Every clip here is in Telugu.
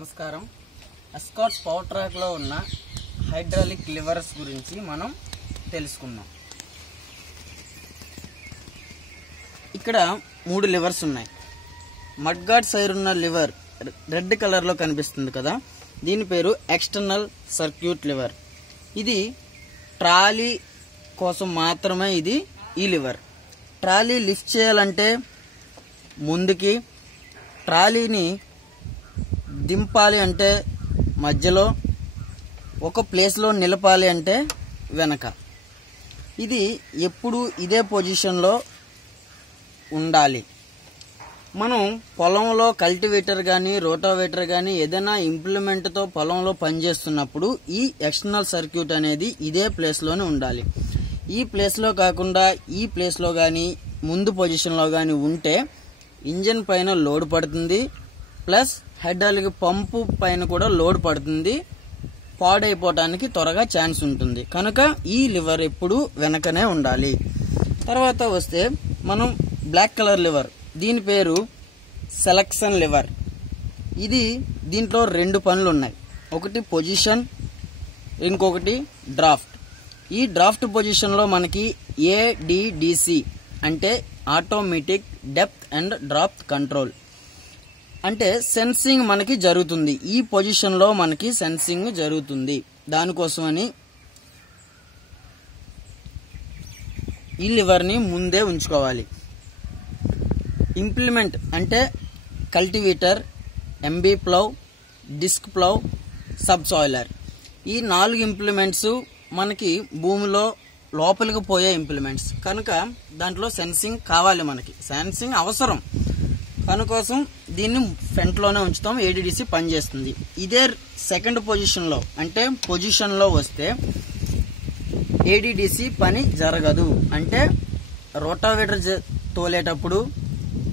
నమస్కారం. ఎస్కార్ట్స్ పవర్ ట్రాక్ లో ఉన్న హైడ్రాలిక్ లివర్స్ గురించి మనం తెలుసుకుందాం. ఇక్కడ 3 లివర్స్ ఉన్నాయి. మడ్ గార్డ్ సైడ్ ఉన్న లివర్ రెడ్ కలర్ లో కనిపిస్తుంది కదా, దీని పేరు ఎక్స్టర్నల్ సర్క్యూట్ లివర్. ఇది ట్రాలీ కోసం మాత్రమే ఈ లివర్. ట్రాలీ లిఫ్ట్ చేయాలంటే ముందుకి, ట్రాలీని దింపాలి అంటే మధ్యలో, ఒక ప్లేస్లో నిలపాలి అంటే వెనక. ఇది ఎప్పుడు ఇదే పొజిషన్లో ఉండాలి. మనం పొలంలో కల్టివేటర్ కానీ రోటావేటర్ కానీ ఏదైనా ఇంప్లిమెంట్తో పొలంలో పనిచేస్తున్నప్పుడు ఈ ఎక్స్టర్నల్ సర్క్యూట్ అనేది ఇదే ప్లేస్లోనే ఉండాలి. ఈ ప్లేస్లో కాకుండా ఈ ప్లేస్లో కానీ ముందు పొజిషన్లో కానీ ఉంటే ఇంజిన్ పైన లోడ్ పడుతుంది, ప్లస్ హైడ్రాలిక్ పంపు పైన కూడా లోడ్ పడుతుంది, పాడైపోవటానికి త్వరగా ఛాన్స్ ఉంటుంది. కనుక ఈ లివర్ ఎప్పుడు వెనకనే ఉండాలి. తర్వాత వస్తే మనం బ్లాక్ కలర్ లివర్, దీని పేరు సెలక్షన్ లివర్. దీంట్లో 2 పనులు ఉన్నాయి. ఒకటి పొజిషన్, ఇంకొకటి డ్రాఫ్ట్. ఈ డ్రాఫ్ట్ పొజిషన్లో మనకి ADDC అంటే automatic depth and drop control అంటే సెన్సింగ్ మనకి జరుగుతుంది. ఈ పొజిషన్లో మనకి సెన్సింగ్ జరుగుతుంది. దానికోసమని ఈ లివర్ని ముందే ఉంచుకోవాలి. ఇంప్లిమెంట్ అంటే cultivator, MB plough, disc plough, subsoiler. ఈ 4 ఇంప్లిమెంట్స్ మనకి భూమిలో లోపలికి పోయే ఇంప్లిమెంట్స్. కనుక దాంట్లో సెన్సింగ్ కావాలి, మనకి సెన్సింగ్ అవసరం. దానికోసం దీన్ని ఫ్రంట్లోనే ఉంచుతాం. ADDC పనిచేస్తుంది. ఇదే సెకండ్ పొజిషన్లో అంటే పొజిషన్లో వస్తే ADDC పని జరగదు. అంటే రోటావేటర్ తోలేటప్పుడు,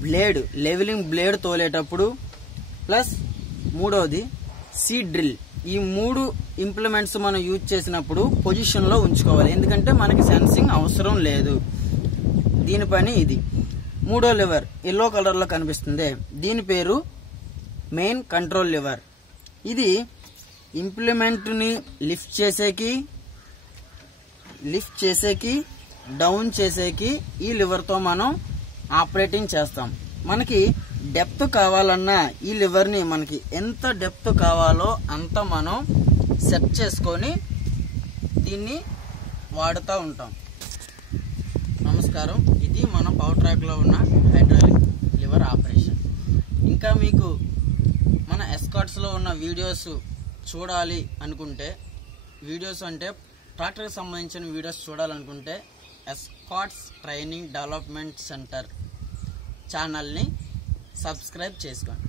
బ్లేడ్ లెవెలింగ్ బ్లేడ్ తోలేటప్పుడు, ప్లస్ మూడవది సీడ్ డ్రిల్. ఈ 3 ఇంప్లిమెంట్స్ మనం యూజ్ చేసినప్పుడు పొజిషన్లో ఉంచుకోవాలి. ఎందుకంటే మనకి సెన్సింగ్ అవసరం లేదు. దీని పని ఇది. మూడో లివర్ ఎల్లో కలర్లో కనిపిస్తుంది, దీని పేరు మెయిన్ కంట్రోల్ లివర్. ఇది ఇంప్లిమెంట్ని లిఫ్ట్ చేసేకి డౌన్ చేసేకి ఈ లివర్తో మనం ఆపరేటింగ్ చేస్తాం. మనకి డెప్త్ కావాలన్నా ఈ లివర్ని మనకి ఎంత డెప్త్ కావాలో అంత మనం సెట్ చేసుకొని దీన్ని వాడుతూ ఉంటాం. నమస్కారం. ఇది మన పవర్ ట్రాక్లో ఉన్న హైడ్రాలిక్ లివర్ ఆపరేషన్. ఇంకా మీకు మన ఎస్కార్ట్స్లో ఉన్న వీడియోస్ చూడాలి అనుకుంటే, వీడియోస్ అంటే ట్రాక్టర్కి సంబంధించిన వీడియోస్ చూడాలనుకుంటే ఎస్కార్ట్స్ ట్రైనింగ్ డెవలప్మెంట్ సెంటర్ ఛానల్ని సబ్స్క్రైబ్ చేసుకోండి.